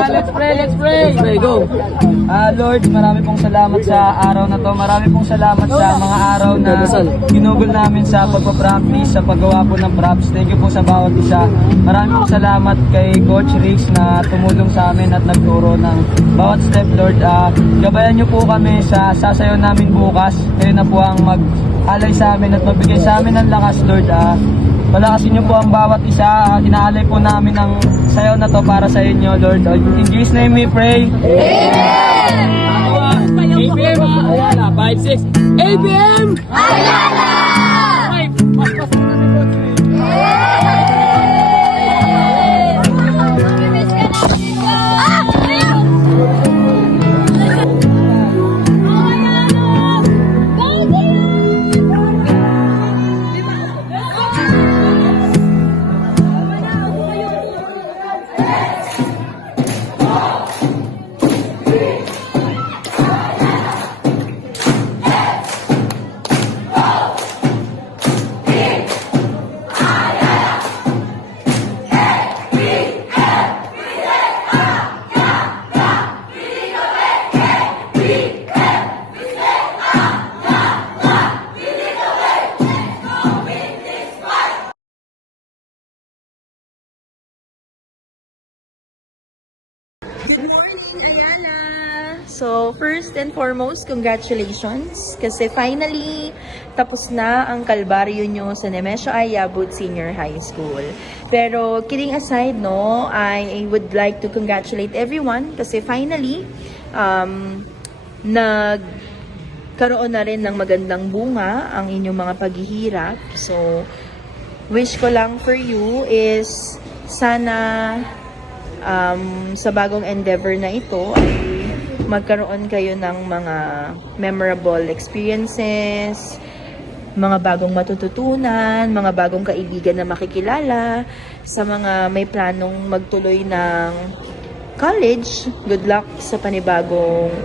Let's pray, let's pray. Pray, go. Lord, marami pong salamat sa araw na to. Marami pong salamat sa mga araw na ginugol namin sa pagpa-practice, sa paggawa po ng props. Thank you po sa bawat isa. Marami pong salamat kay Coach Riggs na tumulong sa amin at nagturo ng bawat step, Lord. Gabayan niyo po kami sa sasayaw namin bukas. Kayo na po ang mag-alay sa amin at magbigay sa amin ng lakas, Lord. Palakasin niyo po ang bawat isa. Inaalay po namin ang sayaw na to para sa inyo, Lord. In Jesus' name we pray. Amen! ABM, Ayala. 5-6. ABM! Ayala! 5. Paspas na namin, Lord. Good morning, Ayala! So, first and foremost, congratulations! Kasi finally, tapos na ang kalbaryo nyo sa Nemesio Ayabut Senior High School. Pero, kidding aside, no, I would like to congratulate everyone kasi finally, nagkaroon na rin ng magandang bunga ang inyong mga paghihirap. So, wish ko lang for you is sana sa bagong endeavor na ito ay magkaroon kayo ng mga memorable experiences, mga bagong matututunan, mga bagong kaibigan na makikilala, sa mga may planong magtuloy ng college. Good luck sa panibagong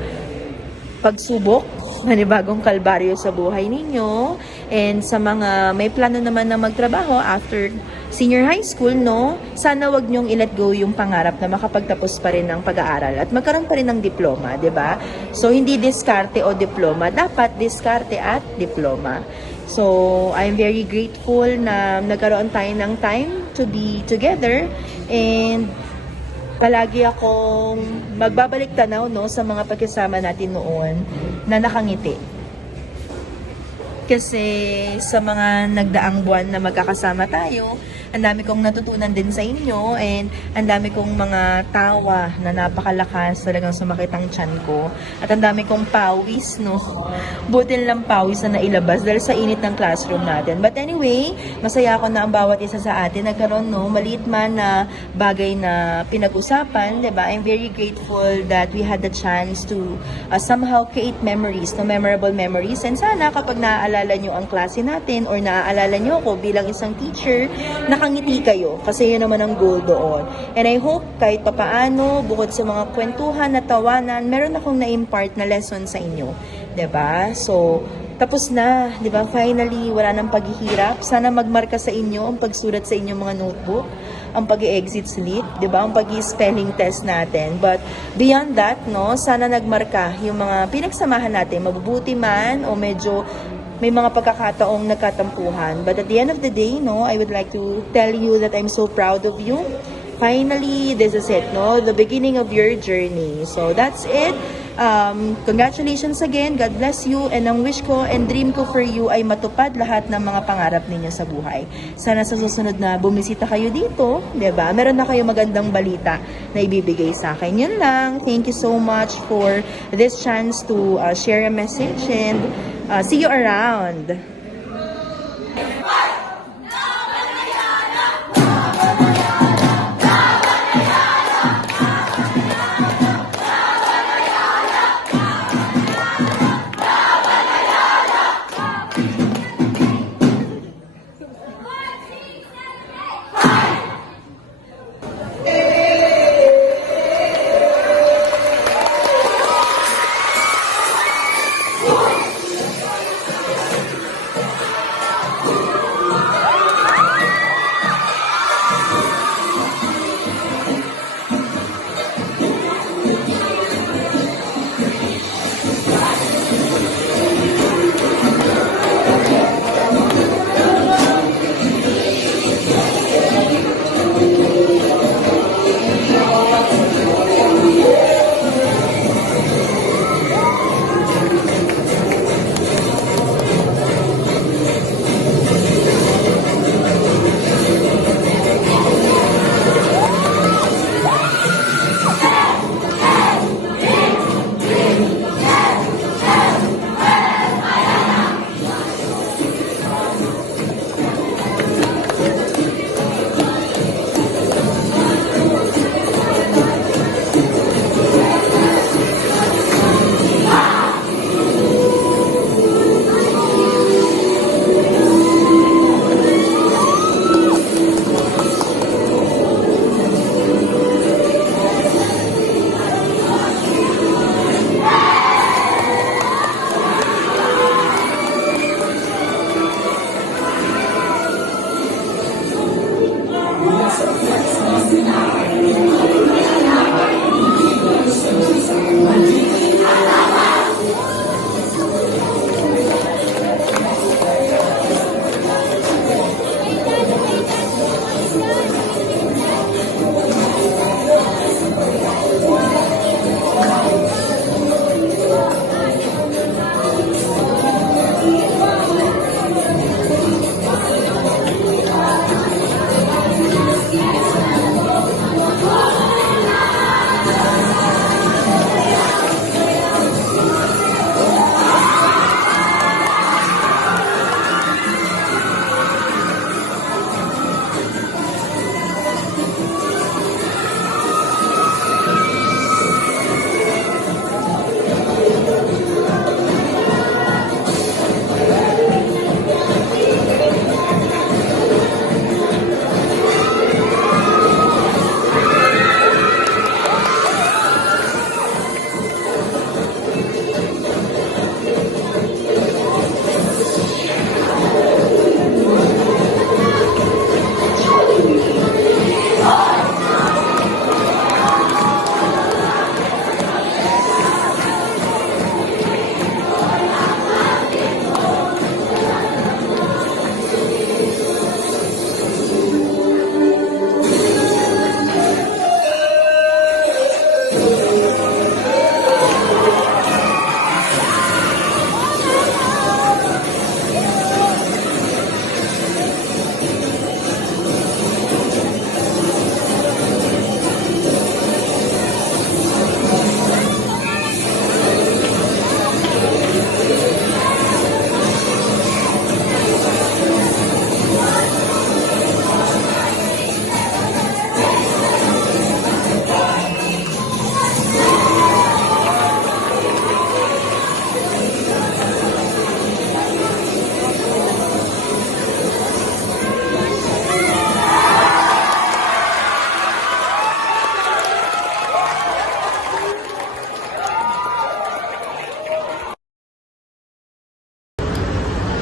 pagsubok, panibagong kalbaryo sa buhay ninyo. And sa mga may plano naman na magtrabaho after senior high school, no, sana wag nyong i-let go yung pangarap na makapagtapos pa rin ng pag-aaral at magkaroon pa rin ng diploma, 'di ba? So hindi diskarte o diploma, dapat diskarte at diploma. So I'm very grateful na nagkaroon tayo ng time to be together, and palagi akong magbabalik tanaw, no, sa mga pagkasama natin noon na nakangiti. Kasi sa mga nagdaang buwan na magkakasama tayo, ang dami kong natutunan din sa inyo, and ang dami kong mga tawa na napakalakas, talagang sumakit ang tiyan ko. At ang dami kong pawis, no? Butil lang pawis na nailabas dahil sa init ng classroom natin. But anyway, masaya ako na ang bawat isa sa atin nagkaroon, no, maliit man na bagay na pinag-usapan, diba? I'm very grateful that we had the chance to somehow create memories, no, memorable memories. And sana kapag naaalala nyo ang klase natin or naaalala nyo ako bilang isang teacher, nakangiti kayo kasi yun naman ang goal doon. And I hope kahit papaano, bukod sa mga kwentuhan at tawanan, meron akong na-impart na lesson sa inyo. 'Di ba? So, tapos na, 'di ba? Finally, wala nang paghihirap. Sana magmarka sa inyo ang pagsulat sa inyong mga notebook, ang pag-exit slip, 'di ba? Ang pag-spelling test natin. But beyond that, no, sana nagmarka yung mga pinagsamahan natin, mabubuti man o medyo may mga pagkakataong nagkatampuhan. But at the end of the day, no, I would like to tell you that I'm so proud of you. Finally, this is it, no? The beginning of your journey. So that's it. Congratulations again. God bless you. And ang wish ko and dream ko for you ay matupad lahat ng mga pangarap ninyo sa buhay. Sana sa susunod na bumisita kayo dito, 'di ba? Meron na kayo magandang balita na ibibigay sa akin. Yun lang. Thank you so much for this chance to share a message, and see you around.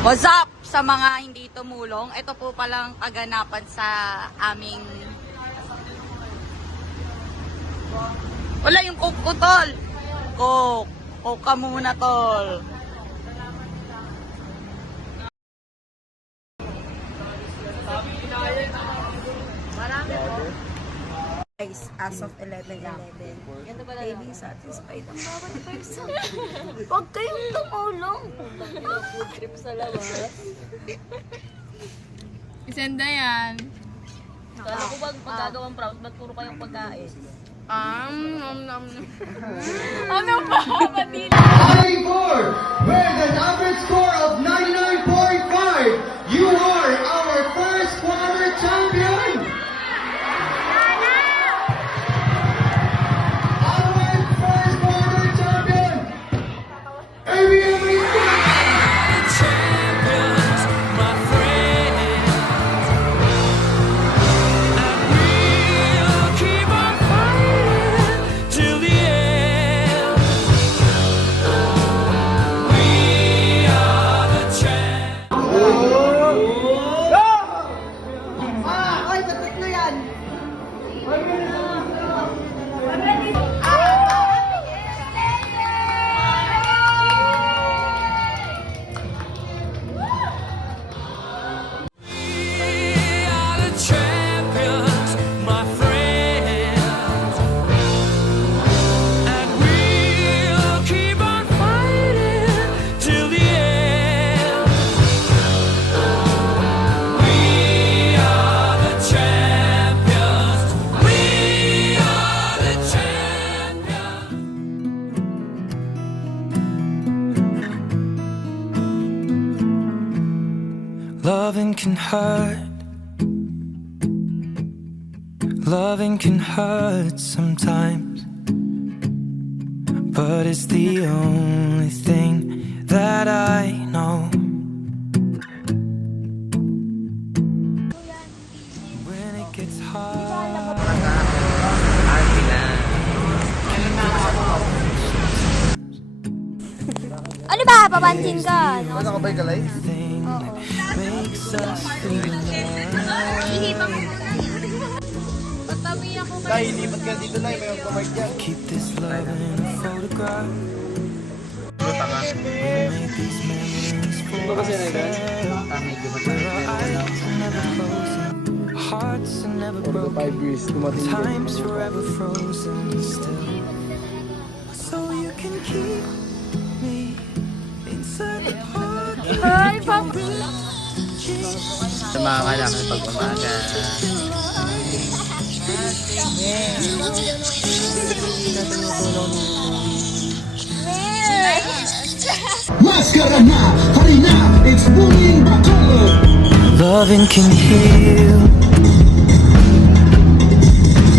What's up sa mga hindi tumulong? Ito po palang kaganapan sa aming... Wala yung coke ko, tol. Coke. Coke ka muna, tol. Guys, as of 11:11, baby satisfied ang bawat person. Huwag kayong tumulong. Food trip sa labas. Isenda yan. Kala ko bag magagawang proud, ba't puro kayong pagkain? Ano ba? Matila. High score with an average score of 99.5. You are our first quarter champion. Our first quarter champion. ABM Loving can hurt. Loving can hurt sometimes, but it's the only thing that I know. When it gets hard, Ano ba? Papansin ka? No? thing that makes us feel alive. Keep this love in a photograph. We'll make these memories for ourselves. Where our eyes are never closing, hearts are never broken, time's forever frozen still. So you can keep me inside the park. Ay, papi! Sa mga kalaki pag umaga. Maskara na, halina, it's moving Bacolod. Loving can heal.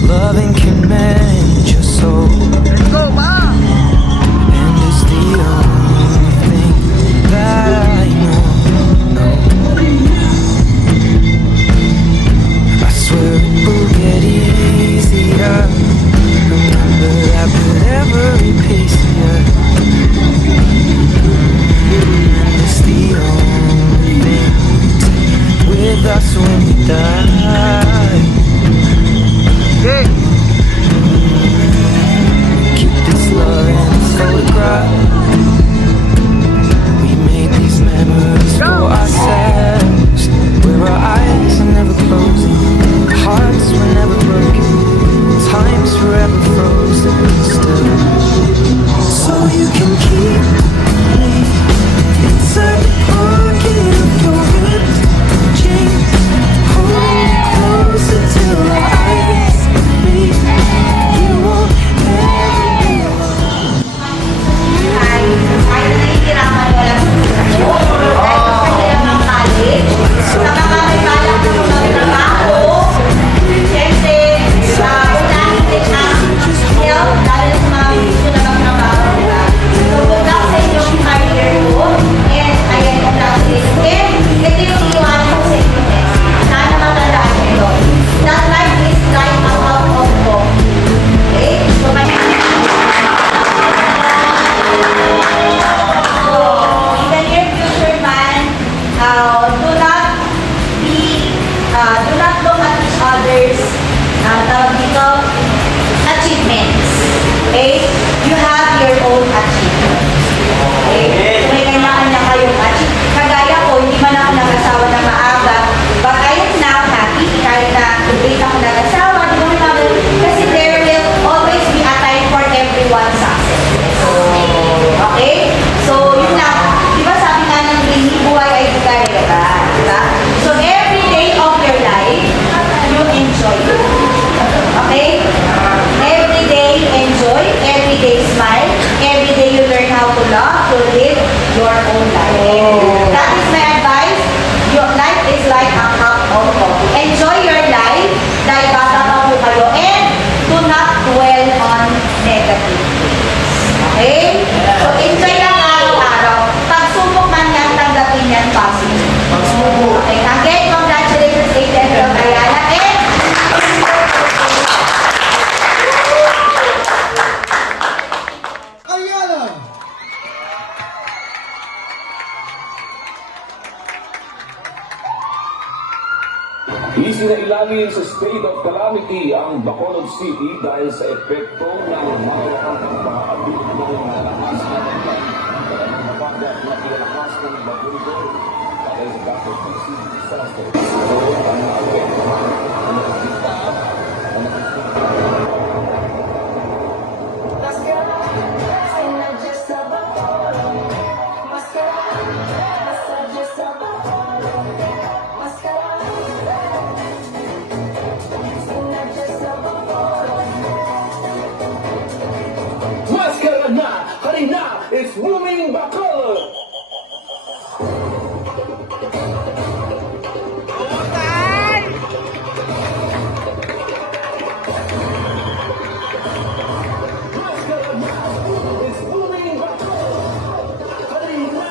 Loving can mend your soul. Let's go, ma! And it's the only thing that I know. I swear it will get easier. Remember that with every piece of you. And it's the only thing with us when we die. Okay. Okay? You have your own achievement. Okay? So may kanya-kanya kayong achievement. Kagaya ko, hindi man ako nag-asawa na maaga, but I am now happy kahit na late ako nag-asawa, di ba may mga kasi there will always be a time for everyone's success. So, okay? So, yun lang. Di ba sabi nga ng Bini, buhay ay karera. Diba? So, every day of your life, you enjoy it. Okay? Every day, enjoy. Every day, smile. Every day, you learn how to love, to live your own life. That is my advice. Your life is like a cup of coffee. Enjoy your life dahil bata pa po kayo and do not dwell on negative things. Okay? So, enjoy lang araw-araw. Pagsubok man yan, tanggapin yan positive. Okay? Again, congratulations, Aiden from Ayala. And Ayala! Isinailalim sa state of calamity ang Bacolod City dahil sa epekto ng malakas ng pag-abot ng malakas na ulan. Napagat na ilalakas ng bagulgo dahil sa dapat ng city disaster. So, ang naapektuhan ang nakikita ang nakikita. Maskara na! Halina! It's moving Bacolod! Maskara na! It's moving Bacolod! Halina!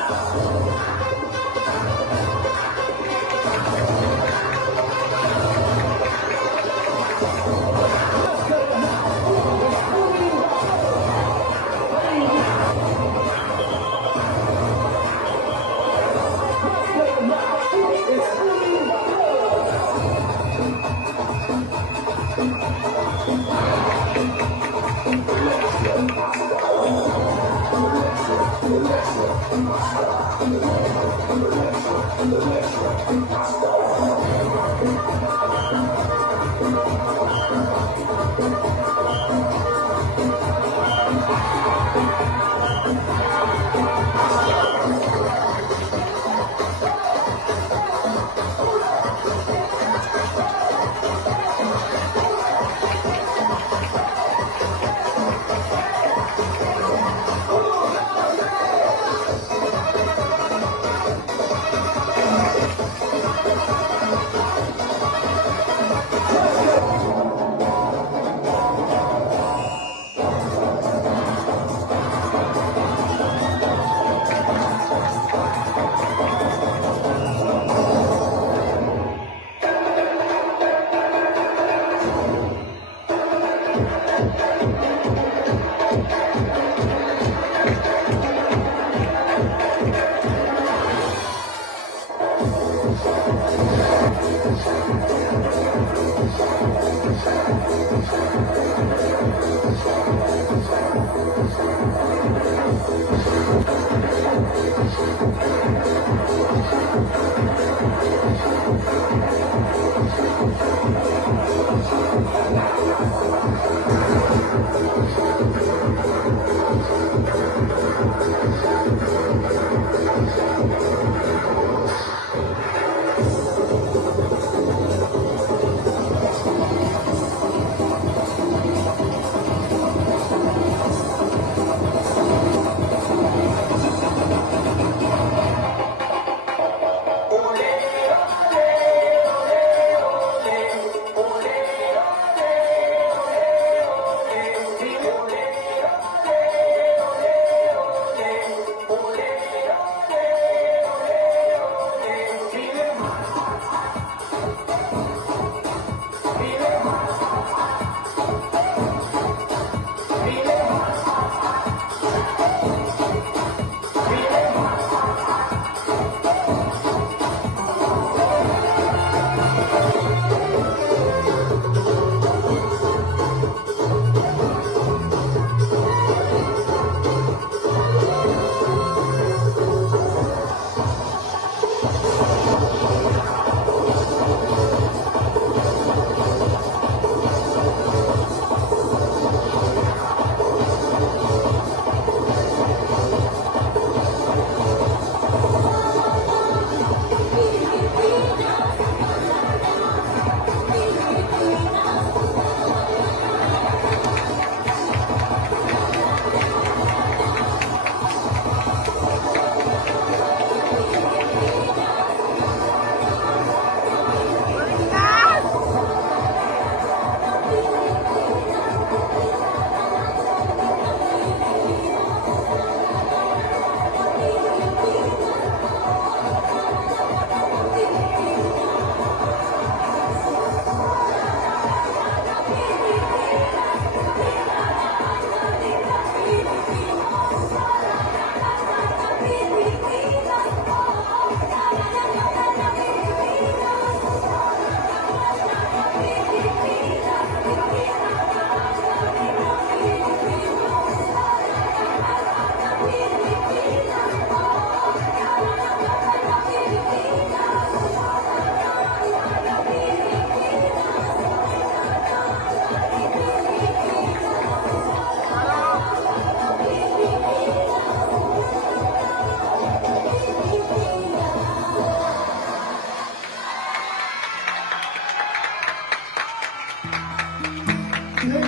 Starts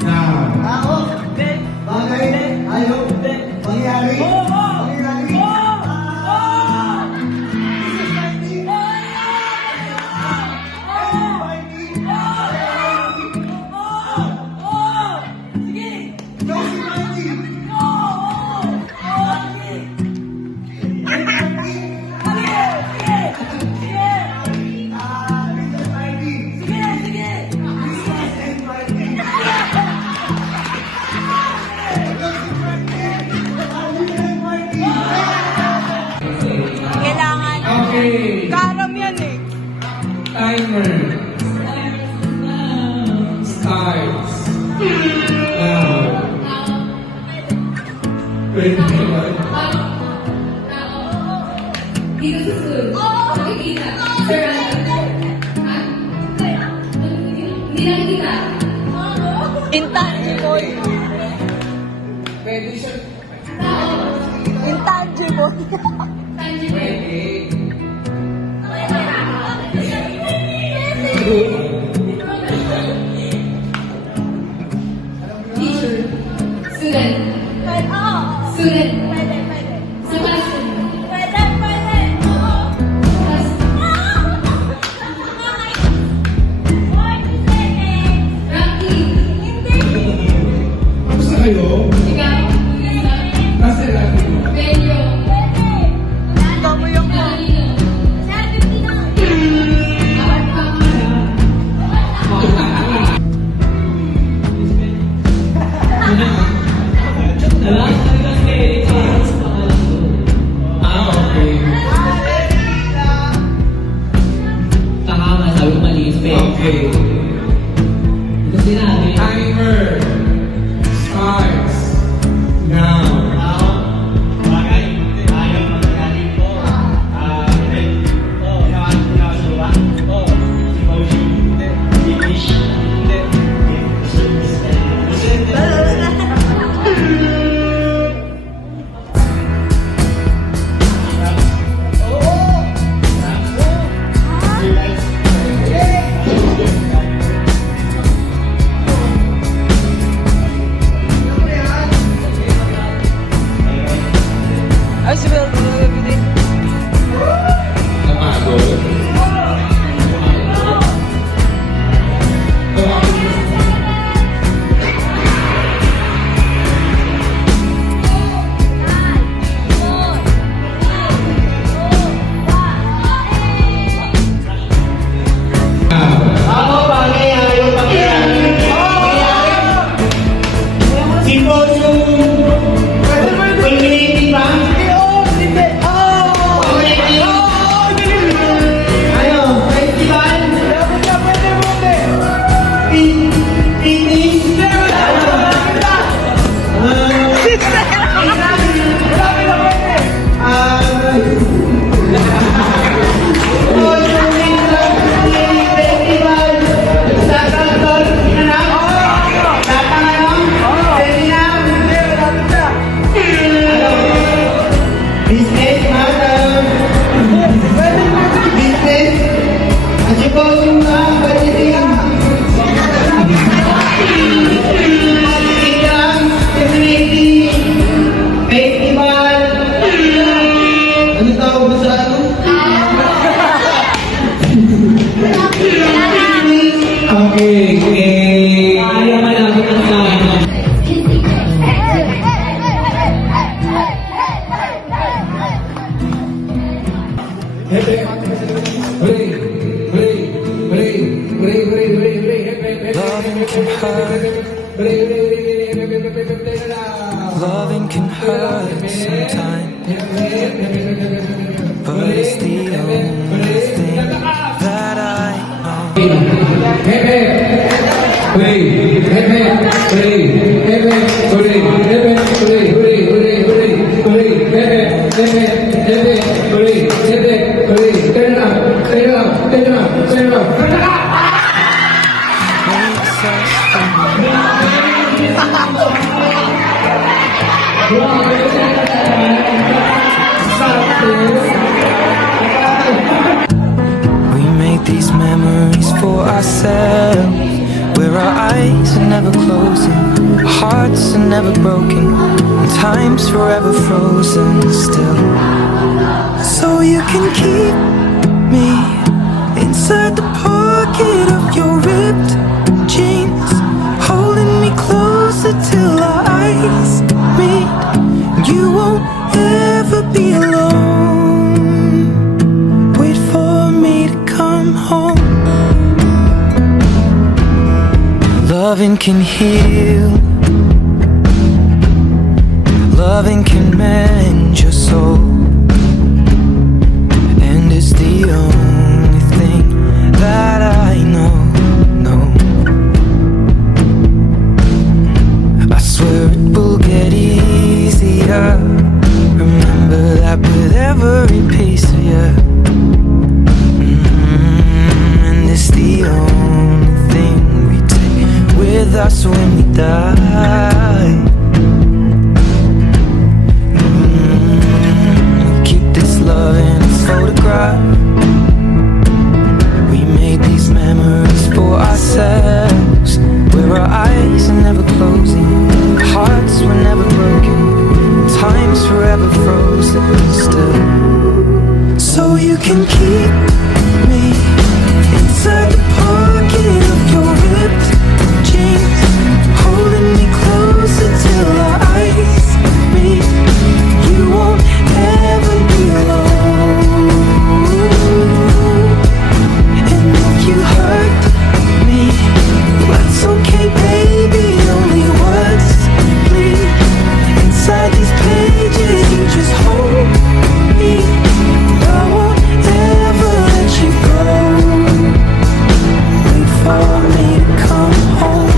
now. Bagay, ayaw, pangyari, pangyari. Kailangan. Okay. Karam yan eh. Timer starts now. Wait, Intangible. pwede siya. Intangible. Basta kayo? Basta natin mo. Tama yung Okay. Okay. Timer starts now. Ay, si Bel. Loving can hurt. Loving can hurt sometimes, but it's the only thing that I know. Makes us never broken, and time's forever frozen still. So you can keep me inside the pocket of your ripped jeans, holding me closer till our eyes meet. You won't ever be alone. Wait for me to come home. Loving can heal, loving can mend your soul, and it's the only thing that I know. I swear it will get easier. Remember that with every piece of you. And it's the only thing we take with us when we die. Keep this love in a photograph. We made these memories for ourselves, where our eyes are never closing, hearts were never broken, time's forever frozen still. So you can keep me inside the pocket of your ripped jeans, holding me closer till our eyes meet. You won't ever be alone. And if you hurt me, that's okay, baby. Only words bleed inside these pages. You just hold me. I won't ever let you go. Wait for me to come home.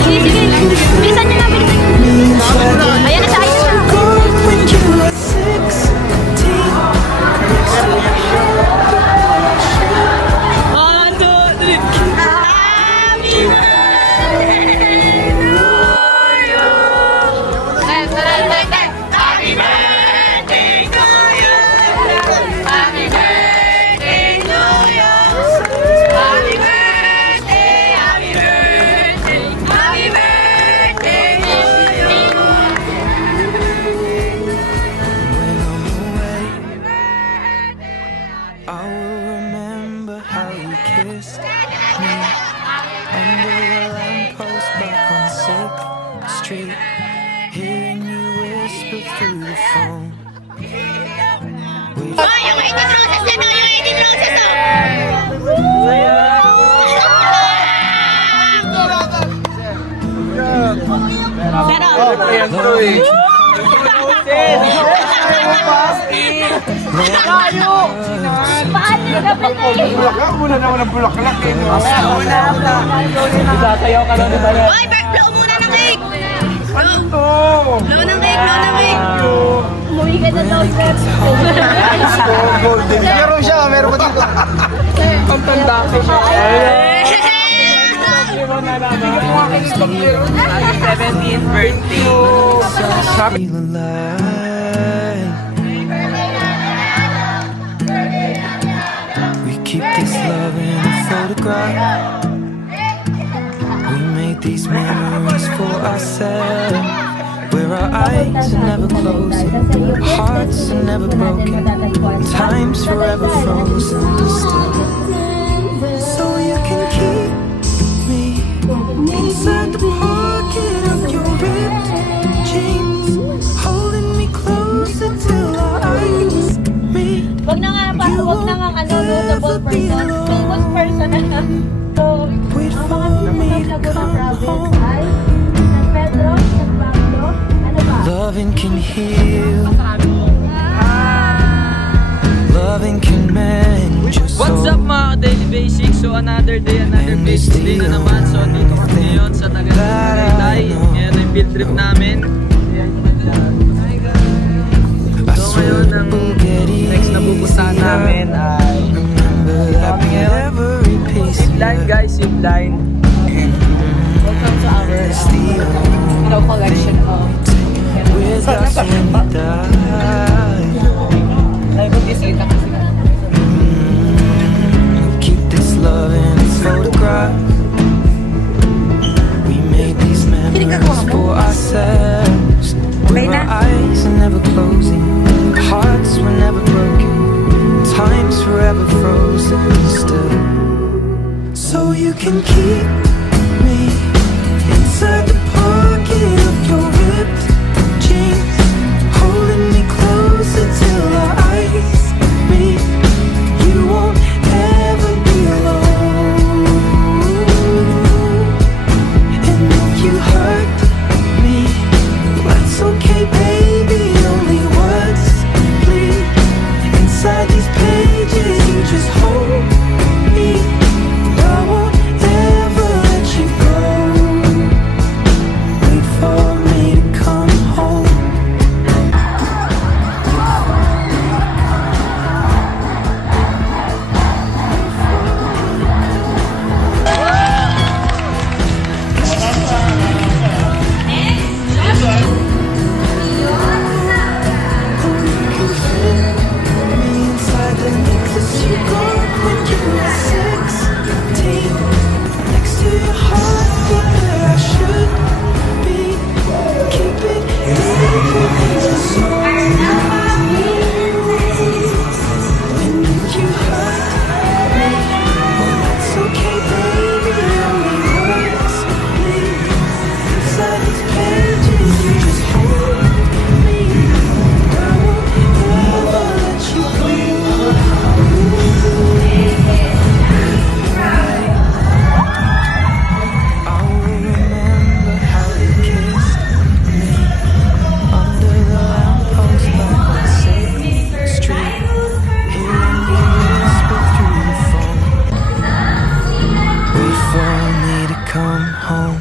Bilisan nyo na, bilisan nyo. Ayan na siya, ayun na. When you were 16. I will remember how you kissed me under the lamppost back on 6th Street, hearing you whisper through the phone. Sasayaw ka lang ni Balet. Ay, blow muna ng cake! Ano to? Blow ng cake, blow ng cake! Umuwi ka na daw, sir. Meron siya, meron ka dito. Ang tanda ko siya. 17th birthday. Feel alive. We keep this love in a photograph. We made these memories for ourselves, where our eyes are never closing, hearts are never broken, and time's forever frozen still. So you can keep me inside the pocket of your ripped jeans, holding me closer till our eyes meet. Wag na nga pa, wag na nga notable person. Famous person na lang. So, Wait ang for mga me to Laguna come province home. ay San Pedro, San Pablo, ano ba? Loving can heal, loving can mend your soul. What's up mga Daily Basics? So another day, another And basic it's day the na naman. So dito kami only ngayon sa thing that I Tagaytay. know. Ngayon ay field trip namin. I So swear ngayon it ang will get next na pupuntahan namin easier. ay Remember that kami with ngayon. every piece Zip of line you. guys, zip line. Welcome to our It's the only no collection mo. with us when we die. Keep this love in its photograph. We made these memories for ourselves. Where our eyes are never closing, hearts were never broken, time's forever frozen still. So you can keep me inside the pocket of your ripped jeans, holding me closer till our eyes meet. You won't ever be alone. And if you hurt me, that's okay, baby. Only words bleed inside these pages. You just hold me. I won't ever let you go. Wait for me to come home. Me inside the necklace you got when you were 16. Next to your heart, where I should be. Keep it in your soul. And if you hurt me, well, that's okay, baby. Only words bleed inside these pages. You just hold me. I won't ever let you go. I will remember how you kissed me under the lamppost back on Sacred Street, hearing you whisper through the phone. Wait for me to come home.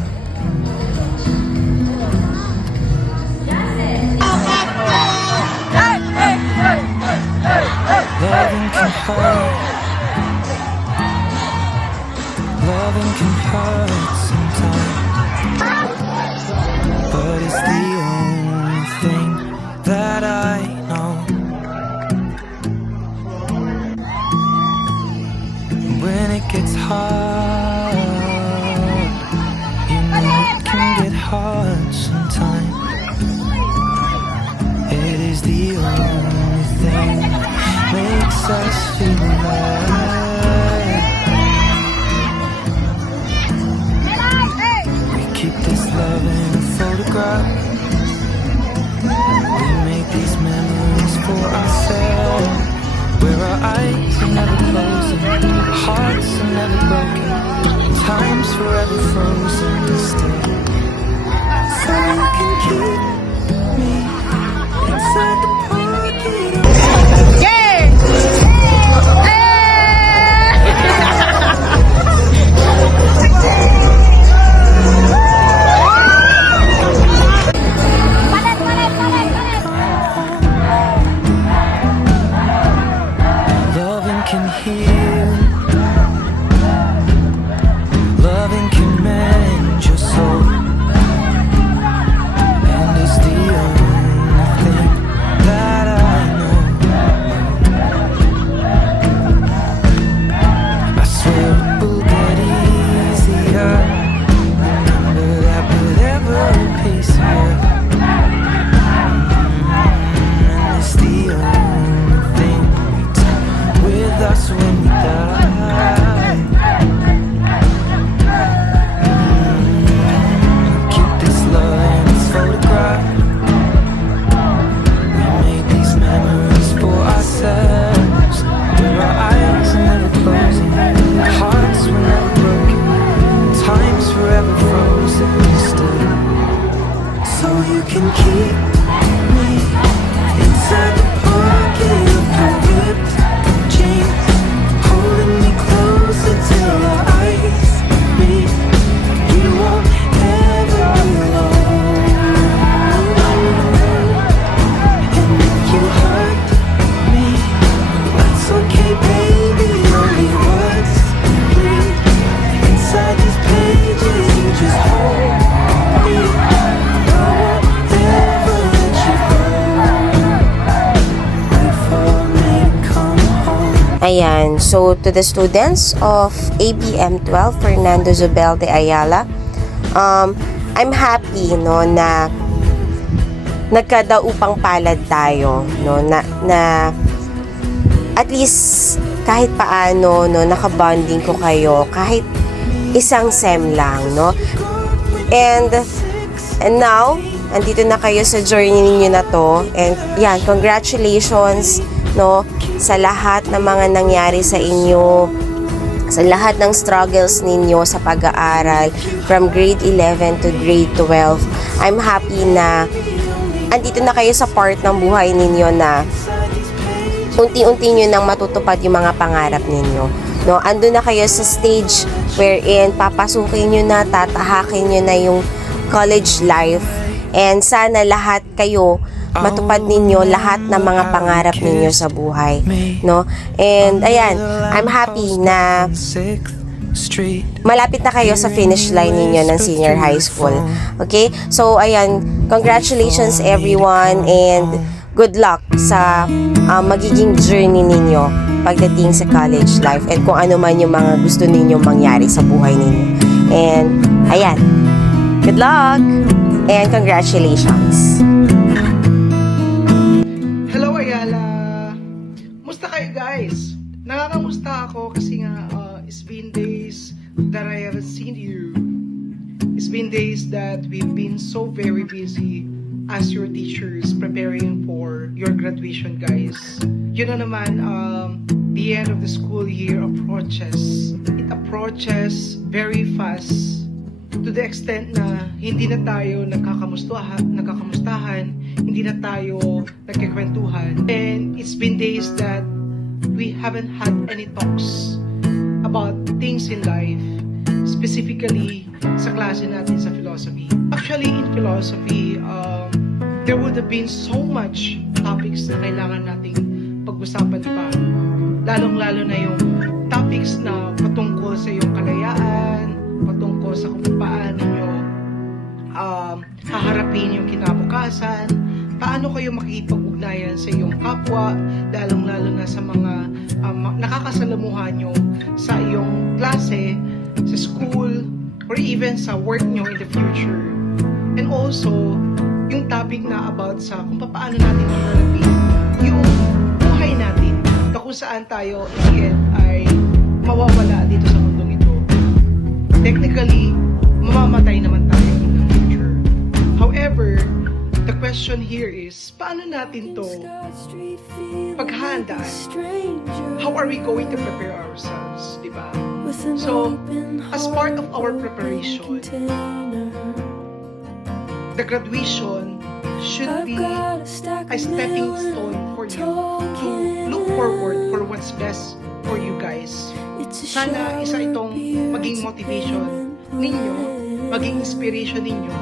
Loving can hurt. Loving can hurt sometimes, but it's the only thing that I know. When it gets hard, you know it can get hard sometimes. It is the only thing that makes us feel alive. Keep this love in a photograph. We make these memories for ourselves, where our eyes are never closing, hearts are never broken, time's forever frozen still. So you can keep me inside the pocket. Yeah! Hey! Ayan, so to the students of ABM 12 Fernando Zobel de Ayala, I'm happy no na nagkadaupang palad tayo no na at least kahit paano no nakabonding ko kayo kahit isang sem lang no. And now andito na kayo sa journey ninyo na to, and yan, congratulations no sa lahat ng mga nangyari sa inyo, sa lahat ng struggles ninyo sa pag-aaral from grade 11 to grade 12. I'm happy na andito na kayo sa part ng buhay ninyo na unti-unti nyo nang matutupad yung mga pangarap ninyo. No, ando na kayo sa stage wherein papasukin nyo na, tatahakin nyo na yung college life. And sana lahat kayo matupad ninyo lahat ng mga pangarap ninyo sa buhay, no? And ayan, I'm happy na malapit na kayo sa finish line ninyo ng senior high school. Okay? So ayan, congratulations everyone, and good luck sa magiging journey ninyo pagdating sa college life, and kung ano man yung mga gusto ninyong mangyari sa buhay ninyo. And ayan, good luck and congratulations. Hello Ayala! Musta kayo guys? Nakakamusta ako kasi nga it's been days that I haven't seen you. It's been days that we've been so very busy as your teachers preparing for your graduation, guys. You know naman, the end of the school year approaches. It approaches very fast to the extent na hindi na tayo nagkakamustahan, hindi na tayo nagkikwentuhan. And it's been days that we haven't had any talks about things in life, specifically sa klase natin sa philosophy. Actually, in philosophy, there would have been so much topics na kailangan nating pag-usapan, di ba? Lalong-lalo na yung topics na patungkol sa iyong kalayaan, patungkol sa kung paano nyo haharapin yung kinabukasan, paano kayo makikipag-ugnayan sa iyong kapwa, lalong-lalo na sa mga nakakasalamuhan nyo sa iyong klase, sa school, or even sa work nyo in the future. And also, yung topic na about sa kung paano natin haharapin yung buhay natin, kung saan tayo in the end ay mawawala dito sa mundong ito. Technically, mamamatay naman tayo in the future. However, the question here is, paano natin to paghahandaan? How are we going to prepare ourselves, di ba? So, as part of our preparation, the graduation should be a stepping stone for you to look forward for what's best for you guys. Sana isa itong maging motivation ninyo, maging inspiration ninyo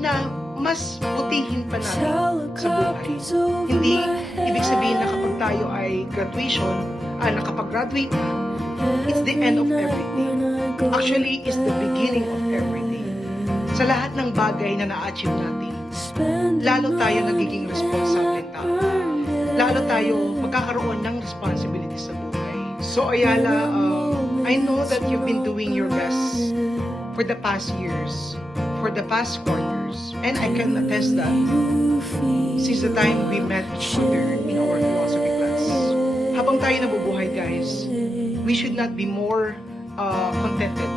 na mas putihin pa natin sa buhay. Hindi ibig sabihin na kapag tayo ay nakapag-graduate na, it's the end of everything. Actually, it's the beginning of everything. Sa lahat ng bagay na na-achieve natin, lalo tayo nagiging responsable tao. Lalo tayo magkakaroon ng responsibility sa buhay. So Ayala, I know that you've been doing your best for the past years, for the past quarters, and I can attest that since the time we met each other in our philosophy class. Habang tayo nabubuhay, guys, we should not be more contented.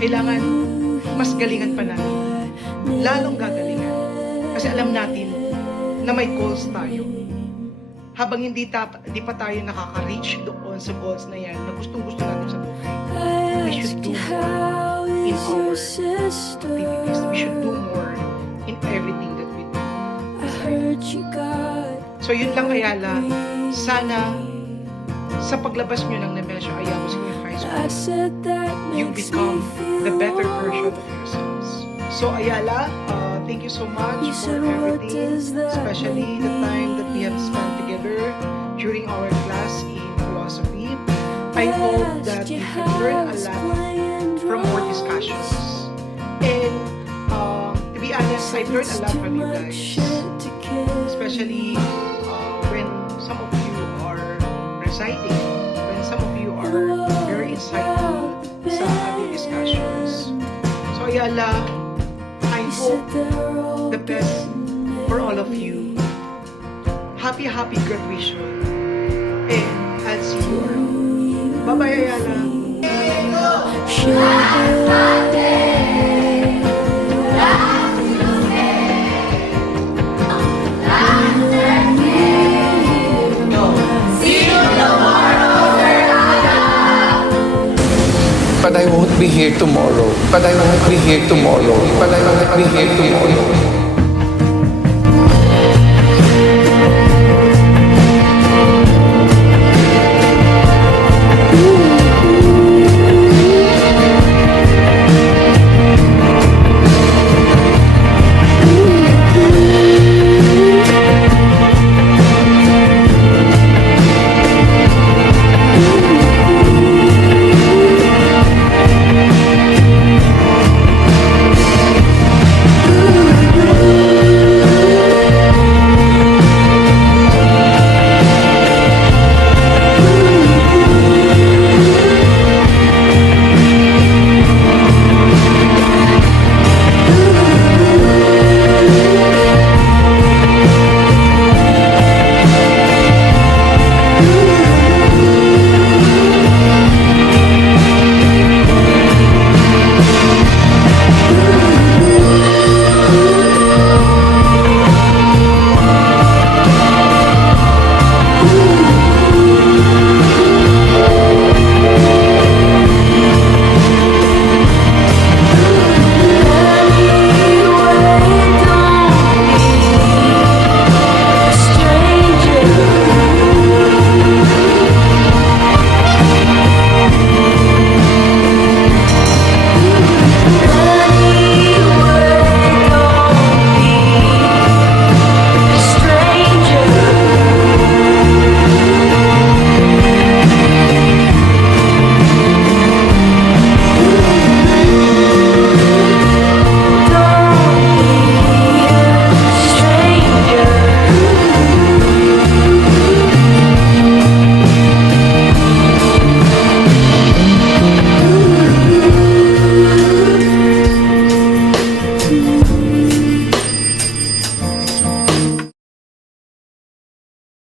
Kailangan mas galingan pa natin. Lalong gagalingan. Kasi alam natin na may goals tayo. Habang hindi pa tayo nakaka-reach doon sa goals na yan, na gustong-gusto natin sa buhay, we should do more in our activities. We should do more in everything that we do. So yun lang, Ayala. Sana sa paglabas nyo ng Nemesio Ayala Senior High School, you become the better version of yourselves. So Ayala, thank you so much for everything, especially the time that we have spent together during our class in philosophy. I hope that you can learn a lot from our discussions. And to be honest, I've learned a lot from you guys, especially when some of you are reciting, when Ayala, I hope the best for all of you. Happy graduation. And I'll see you around. Bye-bye, Ayala. But I won't be here tomorrow. But I won't be here tomorrow. But I won't be here tomorrow.